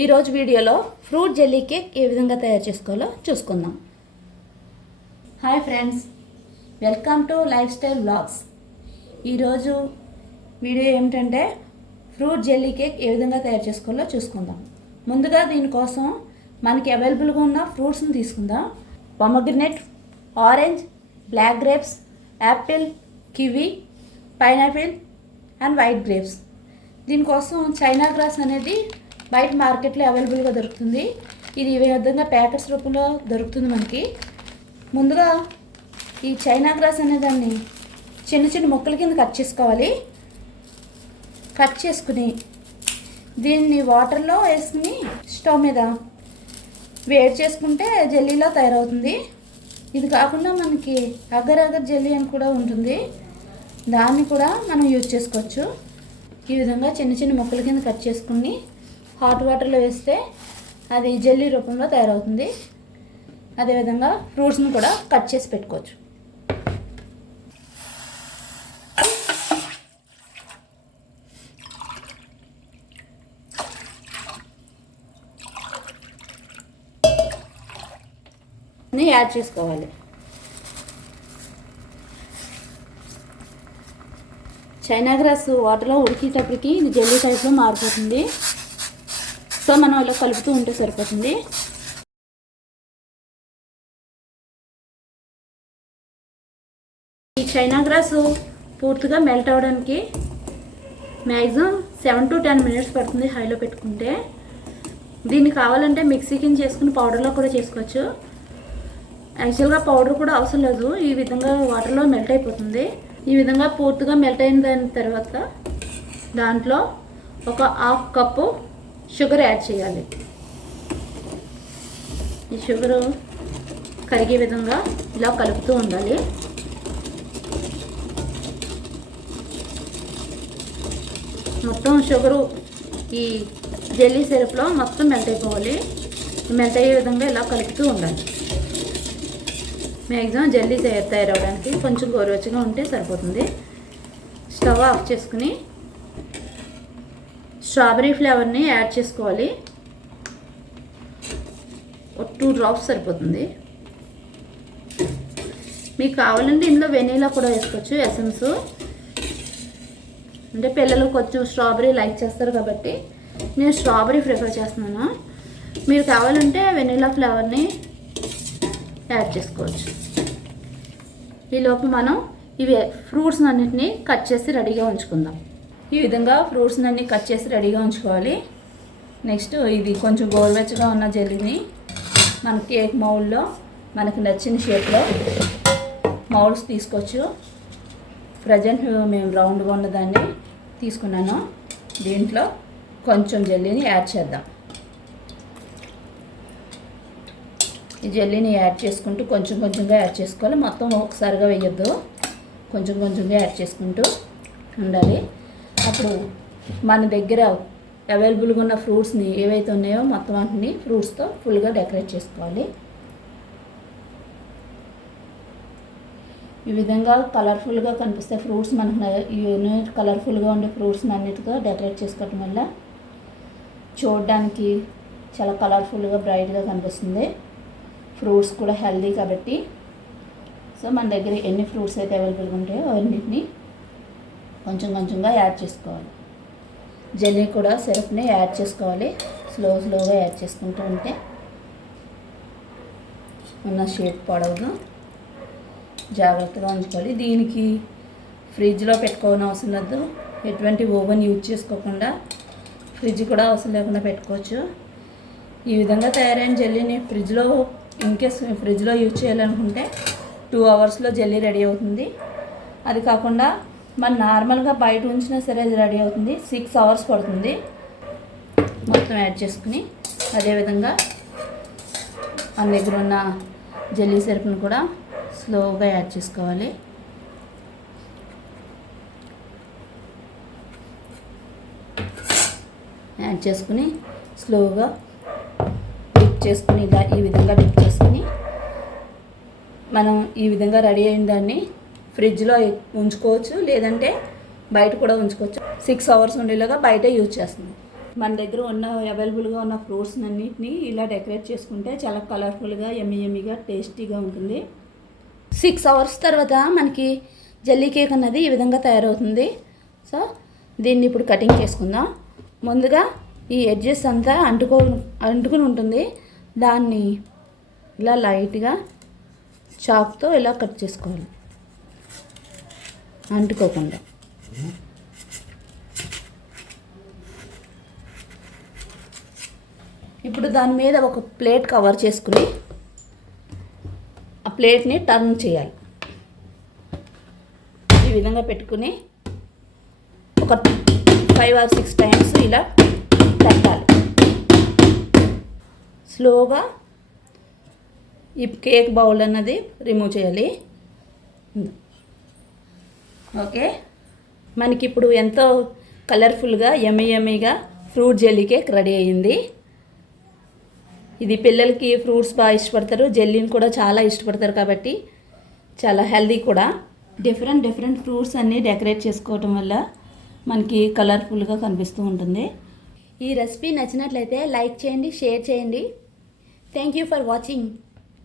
ఈరోజు వీడియోలో fruit jelly cake ఏ విధంగా తయారు చేసుకోవాలో చూసుకుందాం. Hi friends, welcome to life style vlogs. ఈరోజు వీడియో ఏమిటంటే ఫ్రూట్ జెల్లీ కేక్ ఏ విధంగా తయారు చేసుకోవాలో చూసుకుందాం. ముందుగా దీనికోసం మనకి అవైలబుల్గా ఉన్న ఫ్రూట్స్ని తీసుకుందాం. Pomegranate, orange, black grapes, apple, kiwi, pineapple and white grapes. దీనికోసం చైనా గ్రాస్ అనేది బయట మార్కెట్లో అవైలబుల్గా దొరుకుతుంది. ఇది ఈ విధంగా ప్యాకెట్స్ రూపంలో దొరుకుతుంది మనకి. ముందుగా ఈ చైనా గ్రాస్ అనే దాన్ని చిన్న చిన్న ముక్కల కింద కట్ చేసుకోవాలి. కట్ చేసుకుని దీన్ని వాటర్లో వేసుకుని స్టవ్ మీద వేడి చేసుకుంటే జెల్లీలా తయారవుతుంది. ఇది కాకుండా మనకి అగర్ అగర్ జెల్లీ అని కూడా ఉంటుంది, దాన్ని కూడా మనం యూజ్ చేసుకోవచ్చు. ఈ విధంగా చిన్న చిన్న ముక్కల కింద కట్ చేసుకుని హాట్ వాటర్లో వేస్తే అది జెల్లీ రూపంలో తయారవుతుంది. అదేవిధంగా ఫ్రూట్స్ని కూడా కట్ చేసి పెట్టుకోవచ్చు. యాడ్ చేసుకోవాలి. చైనా గ్రాస్ వాటర్లో ఉడికేటప్పటికి ఇది జెల్లీ టైప్లో మారిపోతుంది. సో మనం ఇలా కలుపుతూ ఉంటే సరిపోతుంది. ఈ చైనా గ్రాస్ పూర్తిగా మెల్ట్ అవ్వడానికి మ్యాక్సిమం 7 to 10 minutes పడుతుంది హైలో పెట్టుకుంటే. దీన్ని కావాలంటే మిక్సీ కింద చేసుకుని పౌడర్లో కూడా చేసుకోవచ్చు. యాక్చువల్గా పౌడర్ కూడా అవసరం లేదు, ఈ విధంగా వాటర్లో మెల్ట్ అయిపోతుంది. ఈ విధంగా పూర్తిగా మెల్ట్ అయిన దాని తర్వాత దాంట్లో ఒక 1/2 కప్పు షుగర్ యాడ్ చేయాలి. ఈ షుగరు కరిగే విధంగా ఇలా కలుపుతూ ఉండాలి. మొత్తం షుగరు ఈ జెల్లీ సిరప్లో మొత్తం మెల్ట్ అయిపోవాలి. మెల్ట్ అయ్యే విధంగా ఇలా కలుపుతూ ఉండాలి. మ్యాక్సిమం జెల్లీ తయారవడానికి కొంచెం గోరువెచ్చగా ఉంటే సరిపోతుంది. స్టవ్ ఆఫ్ చేసుకుని స్ట్రాబెరీ ఫ్లేవర్ని యాడ్ చేసుకోవాలి. ఒక 2 drops సరిపోతుంది. మీకు కావాలంటే ఇందులో వెనీలా కూడా వేసుకోవచ్చు, ఎసెన్స్. అంటే పిల్లలు కొంచెం స్ట్రాబెరీ లైక్ చేస్తారు కాబట్టి నేను స్ట్రాబెరీ ప్రిఫర్ చేస్తున్నాను. మీరు కావాలంటే వెనీలా ఫ్లేవర్ని యాడ్ చేసుకోవచ్చు. ఈలోపు మనం ఇవి ఫ్రూట్స్ అన్నిటిని కట్ చేసి రెడీగా ఉంచుకుందాం. ఈ విధంగా ఫ్రూట్స్ అన్ని కట్ చేసి రెడీగా ఉంచుకోవాలి. నెక్స్ట్ ఇది కొంచెం గోరువెచ్చగా ఉన్న జెల్లీని మన కేక్ మౌల్డ్లో మనకు నచ్చిన షేప్లో మౌల్డ్స్ తీసుకోవచ్చు. ప్రజెంట్ మేము రౌండ్గా ఉన్నదాన్ని తీసుకున్నాను. దీంట్లో కొంచెం జెల్లీని యాడ్ చేద్దాం. ఈ జెల్లీని యాడ్ చేసుకుంటూ కొంచెం కొంచెంగా యాడ్ చేసుకోవాలి. మొత్తం ఒకసారిగా వేయొద్దు, కొంచెం కొంచెంగా యాడ్ చేసుకుంటూ ఉండాలి. అప్పుడు మన దగ్గర అవైలబుల్గా ఉన్న ఫ్రూట్స్ని ఏవైతే ఉన్నాయో మొత్తం అన్ని ఫ్రూట్స్తో ఫుల్గా డెకరేట్ చేసుకోవాలి. ఈ విధంగా కలర్ఫుల్గా కనిపిస్తే ఫ్రూట్స్ మనకు కలర్ఫుల్గా ఉండే ఫ్రూట్స్ని అన్నిటితో డెకరేట్ చేసుకోవటం వల్ల చూడడానికి చాలా కలర్ఫుల్గా బ్రైట్గా కనిపిస్తుంది. ఫ్రూట్స్ కూడా హెల్దీ కాబట్టి. సో మన దగ్గర ఎన్ని ఫ్రూట్స్ అయితే అవైలబుల్గా ఉంటాయో అవన్నిటిని కొంచెం కొంచెంగా యాడ్ చేసుకోవాలి. జెల్లీ కూడా సిరప్ని యాడ్ చేసుకోవాలి. స్లోగా యాడ్ చేసుకుంటూ ఉంటే ఉన్న షేప్ పడవదు, జాగ్రత్తగా ఉంచుకోవాలి. దీనికి ఫ్రిడ్జ్లో పెట్టుకోవడం అవసరం లేదు. ఎటువంటి ఓవెన్ యూజ్ చేసుకోకుండా ఫ్రిడ్జ్ కూడా అవసరం లేకుండా పెట్టుకోవచ్చు. ఈ విధంగా తయారైన జెల్లీని ఇన్కేస్ ఫ్రిడ్జ్లో యూజ్ చేయాలనుకుంటే 2 hours జెల్లీ రెడీ అవుతుంది. అది కాకుండా మనం నార్మల్గా బయట ఉంచినా సరే అది రెడీ అవుతుంది. 6 hours పడుతుంది. మొత్తం యాడ్ చేసుకుని అదేవిధంగా మన దగ్గర ఉన్న జెల్లీ సిరప్ని కూడా స్లోగా యాడ్ చేసుకోవాలి. యాడ్ చేసుకుని స్లోగా డిప్ చేసుకుని ఈ విధంగా డిప్ చేసుకుని మనం ఈ విధంగా రెడీ అయిన దాన్ని ఫ్రిడ్జ్లో ఉంచుకోవచ్చు, లేదంటే బయట కూడా ఉంచుకోవచ్చు. 6 hours ఉండేలాగా బయట యూజ్ చేస్తుంది. మన దగ్గర ఉన్న అవైలబుల్గా ఉన్న ఫ్రూట్స్ అన్నిటిని ఇలా డెకరేట్ చేసుకుంటే చాలా కలర్ఫుల్గా యమ్మీగా టేస్టీగా ఉంటుంది. 6 అవర్స్ తర్వాత మనకి జెల్లీ కేక్ అన్నది ఈ విధంగా తయారవుతుంది. సో దీన్ని ఇప్పుడు కటింగ్ చేసుకుందాం. ముందుగా ఈ ఎడ్జెస్ అంతా అంటుకుని ఉంటుంది. దాన్ని ఇలా లైట్గా చాక్తో ఇలా కట్ చేసుకోవాలి, అంటుకోకుండా. ఇప్పుడు దాని మీద ఒక ప్లేట్ కవర్ చేసుకుని ఆ ప్లేట్ని టర్న్ చేయాలి. ఈ విధంగా పెట్టుకుని ఒక 5 or 6 టైమ్స్ ఇలా తట్టాలి. స్లోగా ఈ కేక్ బౌల్ అన్నది రిమూవ్ చేయాలి. ఓకే, మనకి ఇప్పుడు ఎంతో కలర్ఫుల్గా యమ్మీగా ఫ్రూట్ జెల్లీ కేక్ రెడీ అయ్యింది. ఇది పిల్లలకి ఫ్రూట్స్ బాగా ఇష్టపడతారు, జెల్లీని కూడా చాలా ఇష్టపడతారు కాబట్టి చాలా హెల్దీ కూడా. డిఫరెంట్ ఫ్రూట్స్ అన్నీ డెకరేట్ చేసుకోవటం వల్ల మనకి కలర్ఫుల్గా కనిపిస్తూ ఉంటుంది. ఈ రెసిపీ నచ్చినట్లయితే లైక్ చేయండి, షేర్ చేయండి. Thank you for watching.